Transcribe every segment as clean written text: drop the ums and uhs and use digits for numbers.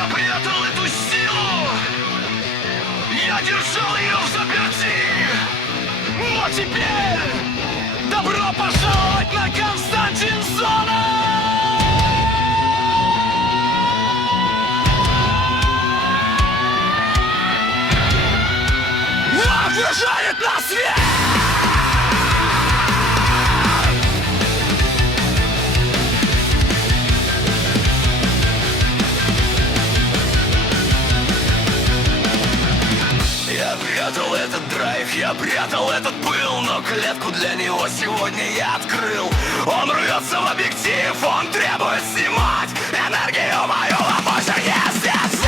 Я прятал эту силу, я держал ее в заперти. Но теперь добро пожаловать на Константин-зону! Выжарит на свет! Я прятал этот драйв, я прятал этот пыл, но клетку для него сегодня я открыл. Он рвется в объектив, он требует снимать энергию мою, а позже здесь.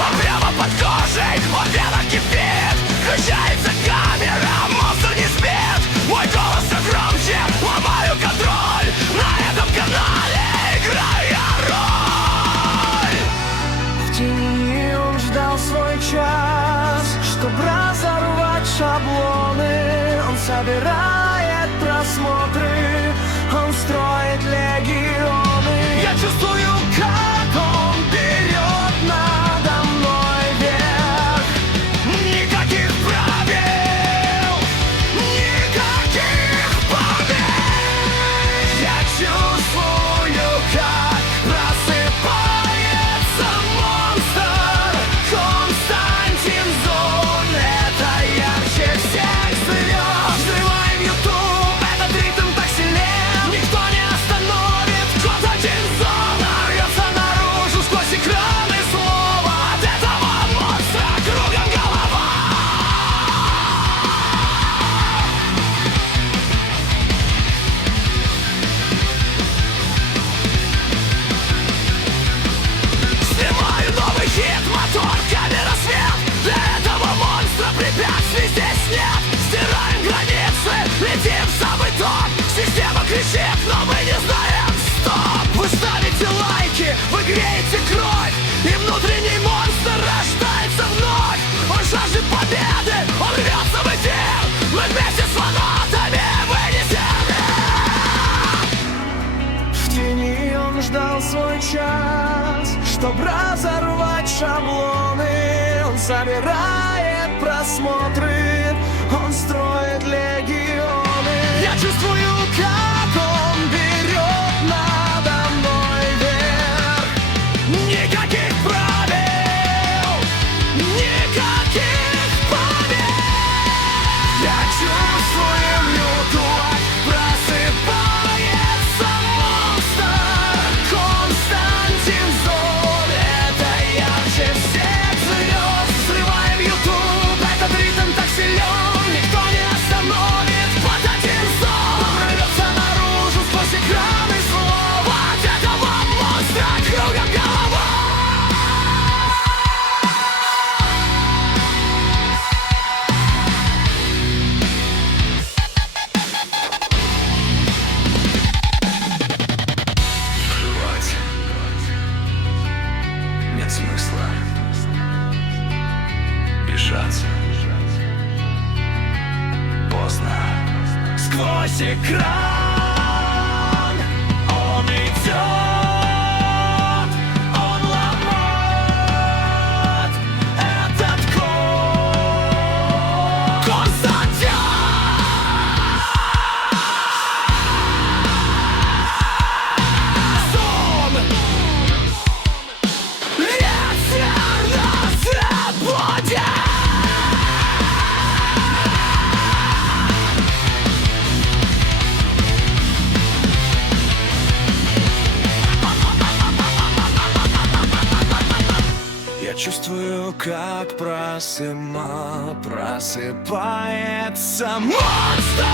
Он прямо под кожей, он в венах кипит. Включается камера, монстр не спит. Мой голос все громче, ломаю контроль. На этом канале играю я роль. В тени он ждал свой час, чтобы разорвать шаблоны. Он собирает просмотры, он строит легионы. Я чувствую, как он берет надо мной верх. Никаких правил, никаких побед. Я чувствую, как просыпается монстр. Константин-зон, это ярче всех звезд. Взрываем YouTube, этот ритм так силен. Никто не остановит. Константин-зон рвется наружу сквозь экраны слова. От этого монстра кругом голова. Снимаю новый хит, мотор, камера, свет. Для этого монстра препятствий здесь нет. Стираем границы, летим в самый топ. Система кричит, но мы не знаем стоп. Вы ставите лайки, вы греете кровь, и внутренний монстр рождается вновь. Он жаждет победы, он рвется в эфир. Мы вместе с фанатами вынесем их. В тени он ждал свой час, чтоб разорвать шаблоны. Он собирает просмотры, он строит легионы. Я чувствую, как он берет надо мной верх. Никаких правил, никаких побед. Я чувствую, в YouTube просыпается монстр. Константин-зон, это ярче всех звезд. Взрываем YouTube, этот ритм так силен. Никто не остановит. Константин-зон рвется наружу сквозь экраны слова. От этого монстра кругом голова. Плевать. Нет смысла бежать. Поздно. Сквозь экран он идет, он ломает этот код. Константин! Сон! Ветер на свободе! Я чувствую, как просыпается монстр.